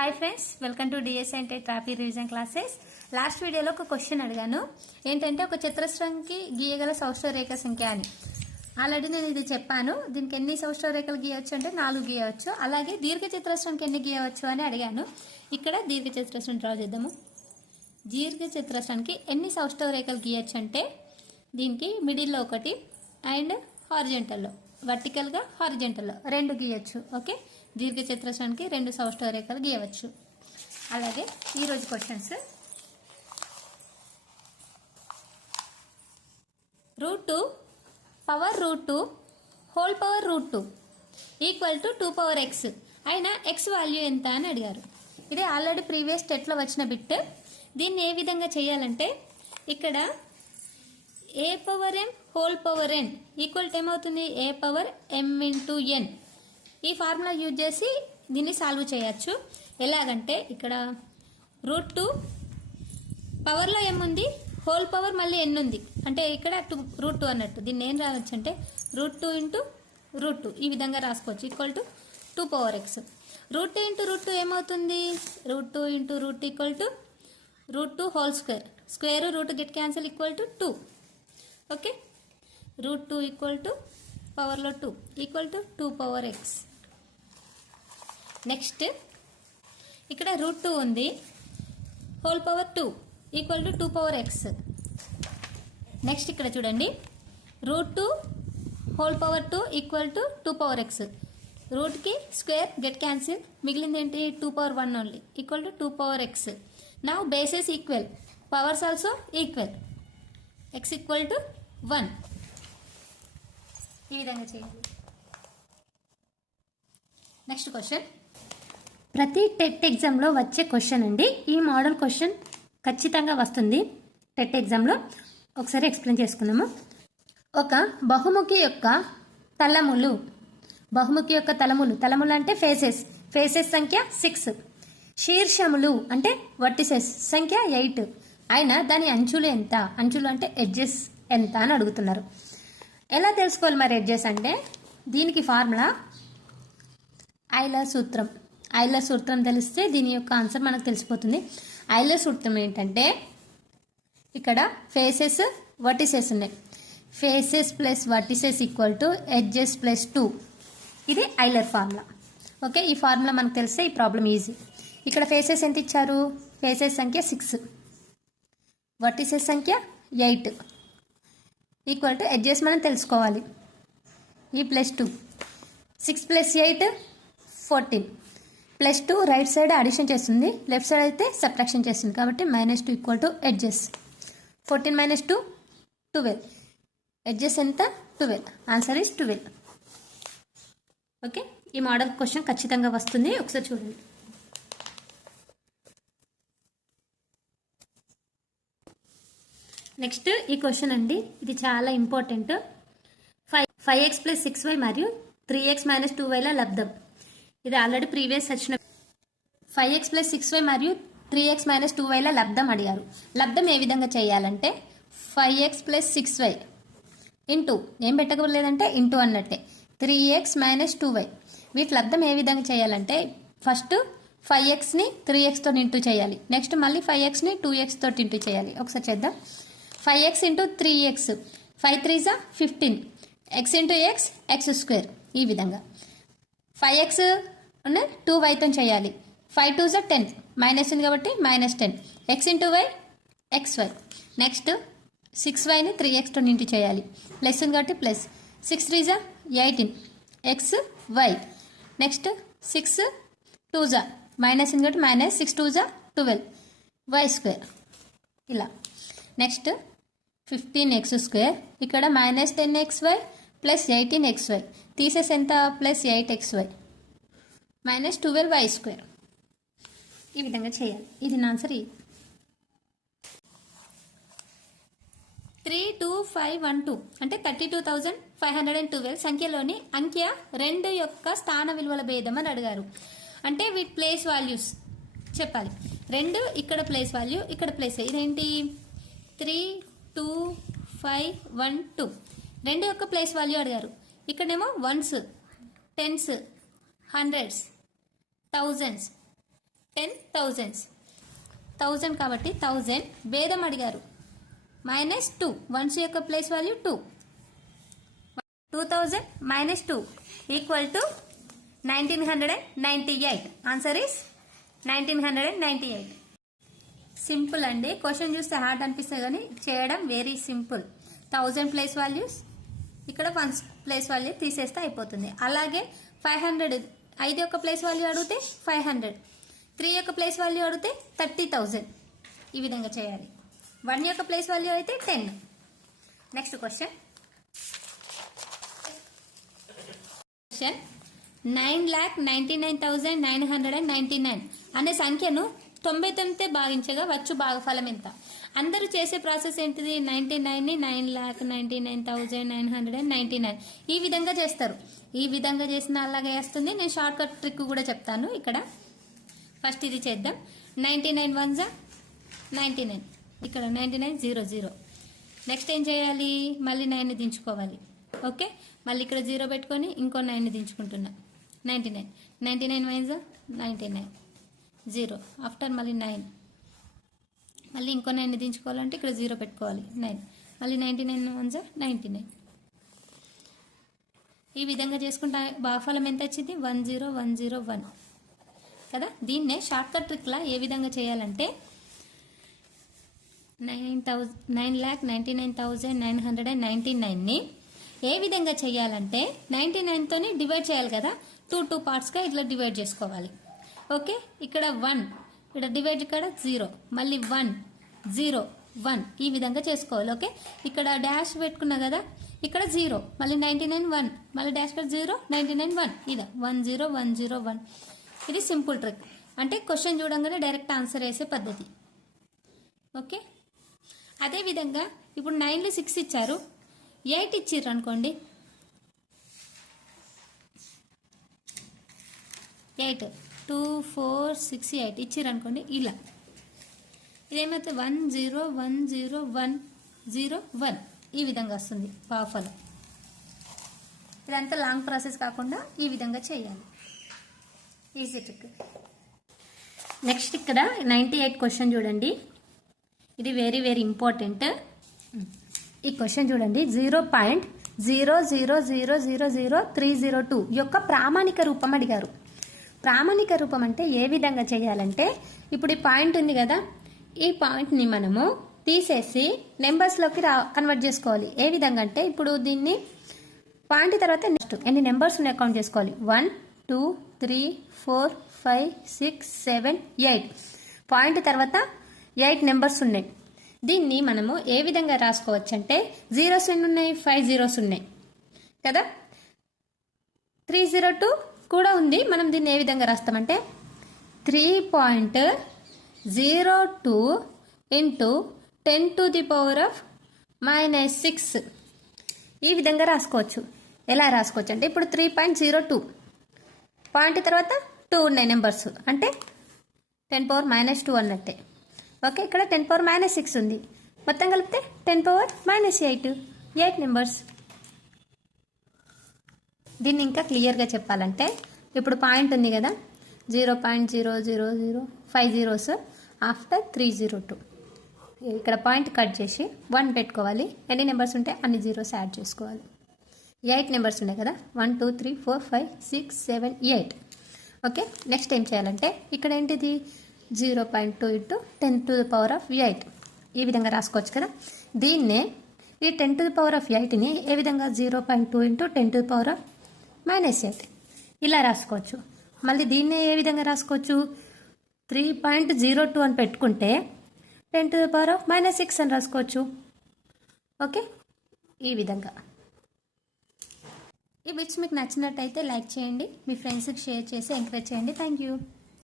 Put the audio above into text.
Hi friends, welcome to DS అంటే traffic revision classes. Last వీడియోలో ఒక క్వశ్చన్ అడిగాను. ఏంటంటే ఒక చతురస్రంకి గీయగల సౌష్ఠవ రేఖ సంఖ్య అని. ఆల్రెడీ నేను ఇది చెప్పాను. దీనికి ఎన్ని సౌష్ఠవ రేఖలు గీయవచ్చు అంటే 4 గీయవచ్చు. అలాగే దీర్ఘ చతురస్రంకి ఎన్ని గీయవచ్చు అని అడిగాను. ఇక్కడ దీర్ఘ చతురస్రం డ్రా చేద్దాము. దీర్ఘ చతురస్రానికి ఎన్ని సౌష్ఠవ రేఖలు గీయచ్చు అంటే దీనికి మిడిల్లో ఒకటి అండ్ హారిజెంటల్లో, వర్టికల్గా హారిజెంటల్లో 2 గీయచ్చు. ఓకే, దీర్ఘ చతురస్రానికి 2 సౌష్ఠవ రేఖలు గీయవచ్చు. అలాగే ఈరోజు questions. √2 power √2 whole power √2 equal to 2 power x అయినా x వాల్యూ ఎంత అని అడిగారు. ఇది ఆల్రెడీ ప్రీవియస్ టెట్లో వచ్చిన బిట్. దీన్ని ఏ విధంగా చేయాలంటే ఇక్కడ a power m whole power n equal to ఏమవుతుంది, a power m into n. ఈ ఫార్ములా యూజ్ చేసి దీన్ని సాల్వ్ చేయొచ్చు. ఎలాగంటే ఇక్కడ √2 పవర్లో m ఉంది, హోల్ పవర్ మళ్ళీ n ఉంది, అంటే ఇక్కడ √2 అన్నట్టు. దీన్ని ఏం రావచ్చు అంటే √2 ఇంటూ √2 ఈ విధంగా రాసుకోవచ్చు. Equal to 2 power x. √2 into √2 ఏమవుతుంది, √2 into √2 equal to √2 whole square. Square root get cancel equal to 2. Okay, √2 equal to పవర్లో 2 equal to 2 power x. Next ఇక్కడ √2 ఉంది, whole power 2 equal to 2 power x. Next ఇక్కడ చూడండి, √2 whole power 2 equal to 2 power x. రూట్కి square get cancel, మిగిలింది ఏంటి 2 power 1 only equal to 2 power x. Now bases equal, powers also equal, x equal to 1. ఈ విధంగా చేయాలి. Next question. ప్రతి TET ఎగ్జామ్లో వచ్చే క్వశ్చన్ అండి. ఈ మోడల్ క్వశ్చన్ ఖచ్చితంగా వస్తుంది టెట్ ఎగ్జామ్లో. ఒకసారి ఎక్స్ప్లెయిన్ చేసుకుందాము. ఒక బహుముఖి యొక్క తలములు, బహుముఖి యొక్క తలములు అంటే ఫేసెస్ సంఖ్య 6, శీర్షములు అంటే వర్టిసెస్ సంఖ్య 8 అయినా దాని అంచులు ఎంత, అంచులు అంటే ఎడ్జెస్ ఎంత అని అడుగుతున్నారు. ఎలా తెలుసుకోవాలి మరి ఎడ్జెస్ అంటే? దీనికి ఫార్ములా ఐలర్ సూత్రం. ఐలర్ సూత్రం తెలిస్తే దీని యొక్క ఆన్సర్ మనకు తెలిసిపోతుంది. ఐలర్ సూత్రం ఏంటంటే ఇక్కడ ఫేసెస్ వర్టిసెస్ ఉన్నాయి. Faces plus vertices equal to edges plus 2. ఇది ఐలర్ ఫార్ములా. ఓకే, ఈ ఫార్ములా మనకు తెలిస్తే ఈ ప్రాబ్లం ఈజీ. ఇక్కడ ఫేసెస్ ఎంత ఇచ్చారు, ఫేసెస్ సంఖ్య 6, వర్టిసెస్ సంఖ్య 8 ఈక్వల్ టు ఎడ్జెస్ మనం తెలుసుకోవాలి. ఈ plus 2, 6 plus 8 14, plus 2 right side addition చేస్తుంది, లెఫ్ట్ సైడ్ అయితే సబ్ట్రాక్షన్ చేస్తుంది. కాబట్టి -2 ఈక్వల్ టు ఎడ్జెస్. 14 - 2 12. ఎడ్జెస్ ఎంత 12. Answer is 12. ఓకే, ఈ మోడల్ క్వశ్చన్ ఖచ్చితంగా వస్తుంది. ఒకసారి చూడండి. నెక్స్ట్ ఈ క్వశ్చన్ అండి, ఇది చాలా ఇంపార్టెంట్. 5x + 6y మరియు 3x - 2y ల లబ్ధం. ఇది ఆల్రెడీ ప్రీవియస్ వచ్చిన 5x + 6y మరియు 3x - 2y ల లబ్ధం అడిగారు. లబ్ధం ఏ విధంగా చేయాలంటే 5x + 6y ఇంటూ ఏం పెట్టకపోలేదంటే ఇంటూ అన్నట్టే 3x - 2y. వీటి లబ్ధం ఏ విధంగా చేయాలంటే ఫస్ట్ 5xని 3xతో ఇంటూ చేయాలి. నెక్స్ట్ మళ్ళీ 5xని 2x తోటి ఇంటూ చేయాలి. ఒకసారి చేద్దాం. 5x into 3x, 5 3 = 15, x into x square. ఈ విధంగా 5x 2yతో చేయాలి. 5 2 = 10, మైనస్ ఉంది కాబట్టి -10, x into y xy. Next 6yని 3xతో ఇంటూ చేయాలి, ప్లస్ ఉంది కాబట్టి ప్లస్. 6 3 = 18, xy. నెక్స్ట్ 6 2 మైనస్ ఉంది కాబట్టి మైనస్, 6 2 = 12, y స్క్వేర్. ఇలా నెక్స్ట్ 15x స్క్వేర్, ఇక్కడ -10xy ప్లస్ 18xy తీసేసి ఎంత ప్లస్ 8xy -12y స్క్వేర్. ఈ విధంగా చేయాలి. ఇది నా ఆన్సర్. 32512 అంటే 32,512 సంఖ్యలోని అంకె 2 యొక్క స్థాన విలువల భేదం అని అడిగారు. అంటే వీటి ప్లేస్ వాల్యూస్ చెప్పాలి. 2 ఇక్కడ ప్లేస్ వాల్యూ, ఇక్కడ ప్లేస్. ఇదేంటి 32512 2 యొక్క ప్లేస్ వాల్యూ అడిగారు. ఇక్కడేమో once, tense, hundreds, thousands, 10,000s 1000 కాబట్టి 1000 భేదం అడిగారు -2 వన్స్ యొక్క place value 2 2000 -2 equal to 1998 answer is 1998 simple అండి క్వశ్చన్ చూస్తే హార్డ్ అనిపిస్తుంది కానీ చేయడం వెరీ సింపుల్ 1000 ప్లేస్ వాల్యూస్ ఇక్కడ 1 ప్లేస్ వాల్యూ తీసేస్తే అయిపోతుంది అలాగే 500 5 యొక్క ప్లేస్ వాల్యూ అడిగితే 500 3 యొక్క ప్లేస్ వాల్యూ అడిగితే 30,000 ఈ విధంగా చేయాలి 1 యొక్క ప్లేస్ వాల్యూ అయితే 10 నెక్స్ట్ క్వశ్చన్ 9,99,999 అనే సంఖ్యను 99తో భాగించగా వచ్చు భాగఫలం ఎంత అందరూ చేసే ప్రాసెస్ ఏంటిది 99ని 9,99,999 ఈ విధంగా చేస్తారు ఈ విధంగా చేసిన అలాగే వస్తుంది నేను షార్ట్ కట్ ట్రిక్ కూడా చెప్తాను ఇక్కడ ఫస్ట్ ఇది చేద్దాం 99 1 99 ఇక్కడ 99 0 నెక్స్ట్ ఏం చేయాలి మళ్ళీ 9ని దించుకోవాలి ఓకే మళ్ళీ ఇక్కడ 0 పెట్టుకొని ఇంకో 9ని దించుకుంటున్నా 99 99 99 0 ఆఫ్టర్ మళ్ళీ 9 మళ్ళీ ఇంకో 9ని దించుకోవాలంటే ఇక్కడ 0 పెట్టుకోవాలి 9 మళ్ళీ 99 99 ఈ విధంగా చేసుకుంటా భాగఫలం ఎంత వచ్చింది 10101 కదా దీన్నే షార్ట్ కట్ ట్రిక్లా ఏ విధంగా చేయాలంటే 9,99,999ని ఏ విధంగా చేయాలంటే 99తోని డివైడ్ చేయాలి కదా 2 పార్ట్స్గా ఇట్లా డివైడ్ చేసుకోవాలి ఓకే ఇక్కడ 1 ఇక్కడ డివైడ్ ఇక్కడ 0 మళ్ళీ 1 0 1 ఈ విధంగా చేసుకోవాలి ఓకే ఇక్కడ డాష్ పెట్టుకున్నా కదా ఇక్కడ 0 మళ్ళీ 99 1 మళ్ళీ డాష్ ఇక్కడ 0 99 1 ఇదా 10101 ఇది సింపుల్ ట్రిక్ అంటే క్వశ్చన్ చూడంగానే డైరెక్ట్ ఆన్సర్ వేసే పద్ధతి ఓకే అదేవిధంగా ఇప్పుడు 9లో 6 ఇచ్చారు 8 ఇచ్చిర్రు అనుకోండి 8 2 4 6 8 ఇచ్చిర్రు అనుకోండి ఇలా ఇదేమైతే 1 0 1 0 1 0 1 ఈ విధంగా వస్తుంది భాగఫలం ఇదంతా లాంగ్ ప్రాసెస్ కాకుండా ఈ విధంగా చేయాలి ఈజీ ట్రిక్ నెక్స్ట్ ఇక్కడ 98 క్వశ్చన్ చూడండి ఇది వెరీ వెరీ ఇంపార్టెంట్ ఈ క్వశ్చన్ చూడండి 0.0000302 యొక్క ప్రామాణిక రూపం అడిగారు ప్రామాణిక రూపం అంటే ఏ విధంగా చేయాలంటే ఇప్పుడు ఈ పాయింట్ ఉంది కదా ఈ పాయింట్ని మనము తీసేసి నెంబర్స్లోకి కన్వర్ట్ చేసుకోవాలి ఏ విధంగా అంటే ఇప్పుడు దీన్ని పాయింట్ తర్వాత నెక్స్ట్ ఎన్ని నెంబర్స్ ఉన్నాయి అకౌంట్ చేసుకోవాలి 1 2 3 4 5 6 7 8 పాయింట్ తర్వాత 8 నెంబర్స్ ఉన్నాయి దీన్ని మనము ఏ విధంగా రాసుకోవచ్చు అంటే 0s ఎన్ని ఉన్నాయి 5 zeros ఉన్నాయి కదా 302 కూడా ఉంది మనం దీన్ని ఏ విధంగా రాస్తామంటే 3.02 ఇంటూ 10⁻⁻6 ఈ విధంగా రాసుకోవచ్చు ఎలా రాసుకోవచ్చు అంటే ఇప్పుడు 3.02 పాయింట్ తర్వాత 2 ఉన్నాయి నెంబర్స్ అంటే 10⁻⁻2 అన్నట్టే ఓకే ఇక్కడ 10⁻⁻6 ఉంది మొత్తం కలిపితే 10⁻⁻8 నెంబర్స్ దీన్ని ఇంకా క్లియర్గా చెప్పాలంటే ఇప్పుడు పాయింట్ ఉంది కదా 0.000 5 zeros ఆఫ్టర్ 302 ఇక్కడ పాయింట్ కట్ చేసి 1 పెట్టుకోవాలి ఎన్ని నెంబర్స్ ఉంటే అన్ని జీరోస్ యాడ్ చేసుకోవాలి 8 నెంబర్స్ ఉన్నాయి కదా 1 2 3 4 5 6 7 8 ఓకే నెక్స్ట్ ఏం చేయాలంటే ఇక్కడ ఏంటిది 0.2 ఇంటూ 10⁸ ఈ విధంగా రాసుకోవచ్చు కదా దీన్నే ఈ 10⁸ని ఏ విధంగా 0.2 ఇంటూ 10⁻⁻8 ఇలా రాసుకోవచ్చు మళ్ళీ దీన్నే ఏ విధంగా రాసుకోవచ్చు 3.02 అని పెట్టుకుంటే 10⁻⁻6 అని రాసుకోవచ్చు ఓకే ఈ విధంగా ఈ బిట్స్ మీకు నచ్చినట్టయితే లైక్ చేయండి మీ ఫ్రెండ్స్కి షేర్ చేసి ఎంకరేజ్ చేయండి థ్యాంక్ యూ